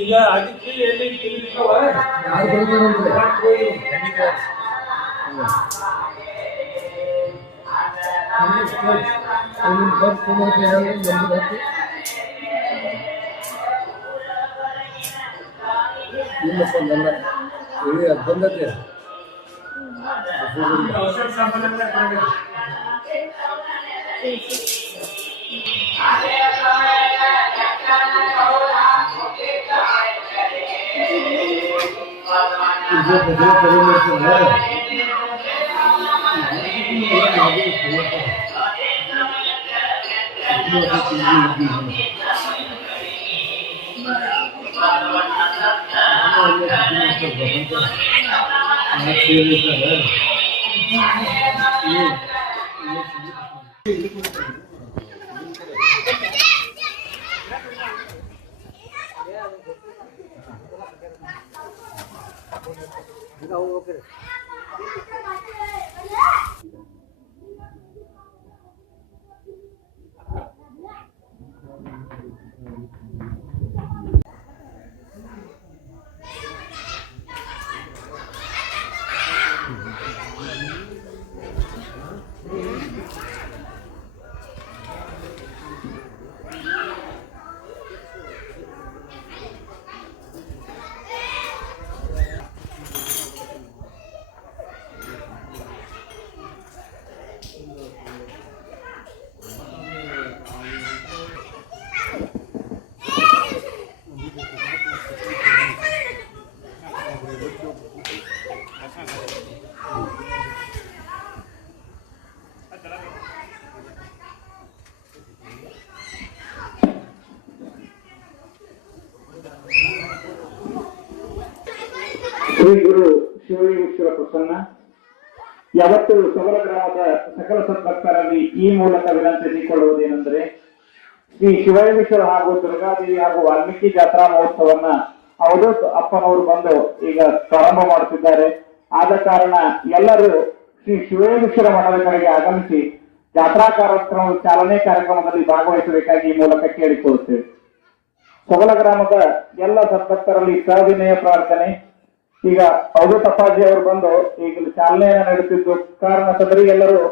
ಈಗ ಅದಕ್ಕೆ ಎಲ್ಲಿ ಬಂದತೆ ಶ್ರೀ ಗುರು ಶಿವಲಿಂಗೇಶ್ವರ ಪ್ರಸನ್ನ ಯಾವತ್ತೂ ಸಬಲ ಗ್ರಾಮದ ಸಕಲ ಸದ್ಭಕ್ತರಲ್ಲಿ ಈ ಮೂಲಕ ವಿನಂತಿಸಿಕೊಳ್ಳುವುದೇನೆಂದರೆ ಶ್ರೀ ಶಿವಲಿಂಗೇಶ್ವರ ಹಾಗೂ ದುರ್ಗಾದೇವಿ ಹಾಗೂ ವಾಲ್ಮೀಕಿ ಜಾತ್ರಾ ಮಹೋತ್ಸವನ್ನ ಅವಧೂತ್ ಅಪ್ಪನವರು ಬಂದು ಈಗ ಪ್ರಾರಂಭ ಮಾಡುತ್ತಿದ್ದಾರೆ. ಆದ ಕಾರಣ ಎಲ್ಲರೂ ಶ್ರೀ ಶಿವಲಿಂಗೇಶ್ವರ ಮಠದ ಕಡೆಗೆ ಆಗಮಿಸಿ ಜಾತ್ರಾ ಕಾರ್ಯಕ್ರಮದ ಚಾಲನೆ ಕಾರ್ಯಕ್ರಮದಲ್ಲಿ ಭಾಗವಹಿಸಬೇಕಾಗಿ ಈ ಮೂಲಕ ಕೇಳಿಕೊಳ್ಳುತ್ತೇವೆ. ಸಬಲ ಗ್ರಾಮದ ಎಲ್ಲ ಸದ್ಭಕ್ತರಲ್ಲಿ ಸವಿನಯ ಪ್ರಾರ್ಥನೆ. ಈಗ ಅವಧೂತ್ ಅಪ್ಪಾಜಿ ಅವರು ಬಂದು ಈಗ ಚಾಲನೆಯನ್ನು ನಡೆಸುತ್ತಿದ್ದು ಕಾರಣ ಸದರಿ ಎಲ್ಲರೂ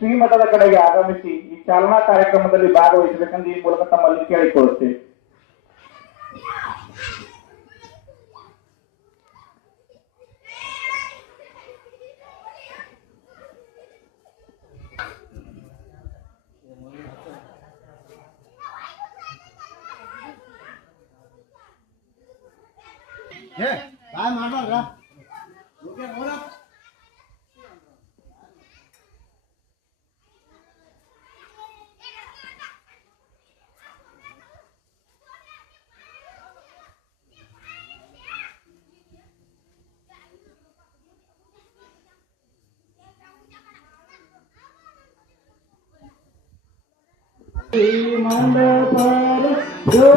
ಶ್ರೀಮಠದ ಕಡೆಗೆ ಆಗಮಿಸಿ ಈ ಚಾಲನಾ ಕಾರ್ಯಕ್ರಮದಲ್ಲಿ ಭಾಗವಹಿಸಬೇಕೆಂದು ಈ ಮೂಲಕ ತಮ್ಮಲ್ಲಿ ಕೇಳಿಕೊಳ್ಳುತ್ತೇವೆ. काय मारणार का ओके बोला मंडपर जो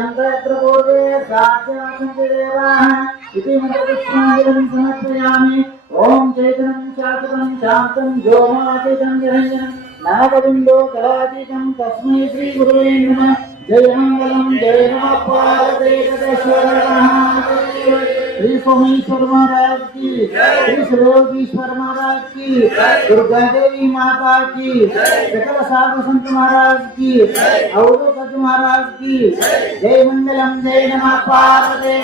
यन्त्र पूर्वे साक्षात् देवाः इति मन्त्रपुष्पाञ्जलिं समर्पयामि। ॐ चैतन्यं शाश्वतं शान्तं व्योमातीतं निरञ्जनं नागविन्दो कलातीतं तस्मै श्रीगुरुवे नमः। जय मंगलम जय नमः पार्वती श्री सोमेश्वर महाराज की, श्री श्रीयोगीश्वर महाराज की, दुर्गा देवी माता की, सकल साधु संत महाराज की, अवधूत महाराज की। जय मंगलम जय नमः पार्वती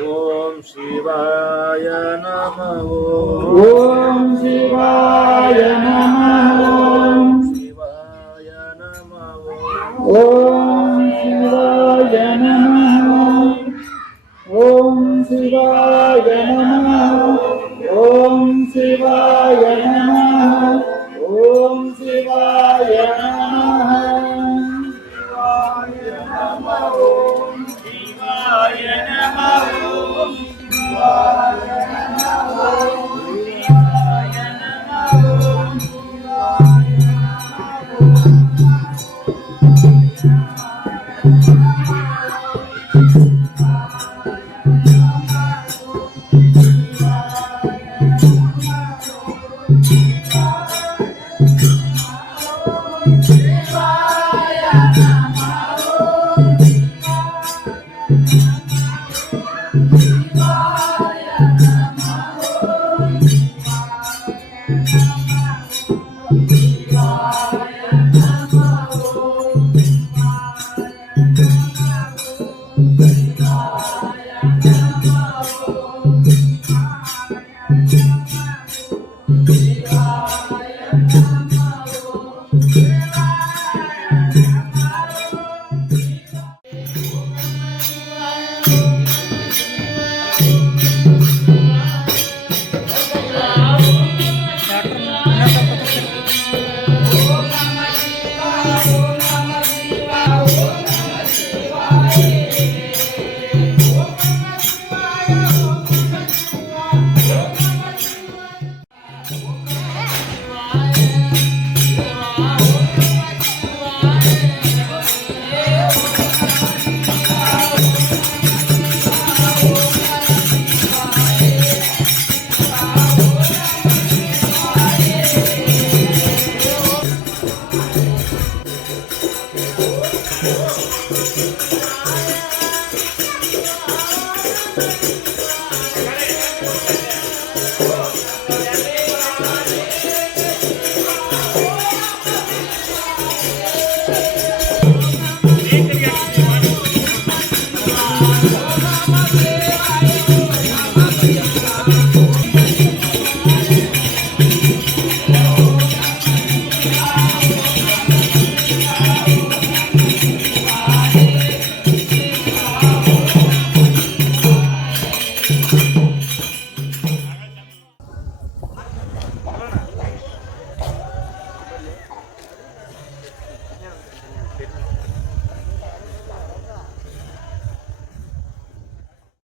ओम शिवाय नमः। ओम शिवाय नमः। शिवाय नमः। ओम शिवाय नमः। ओम शिवाय नमः। ओम शिवाय नमः। ओम शिवाय नमः।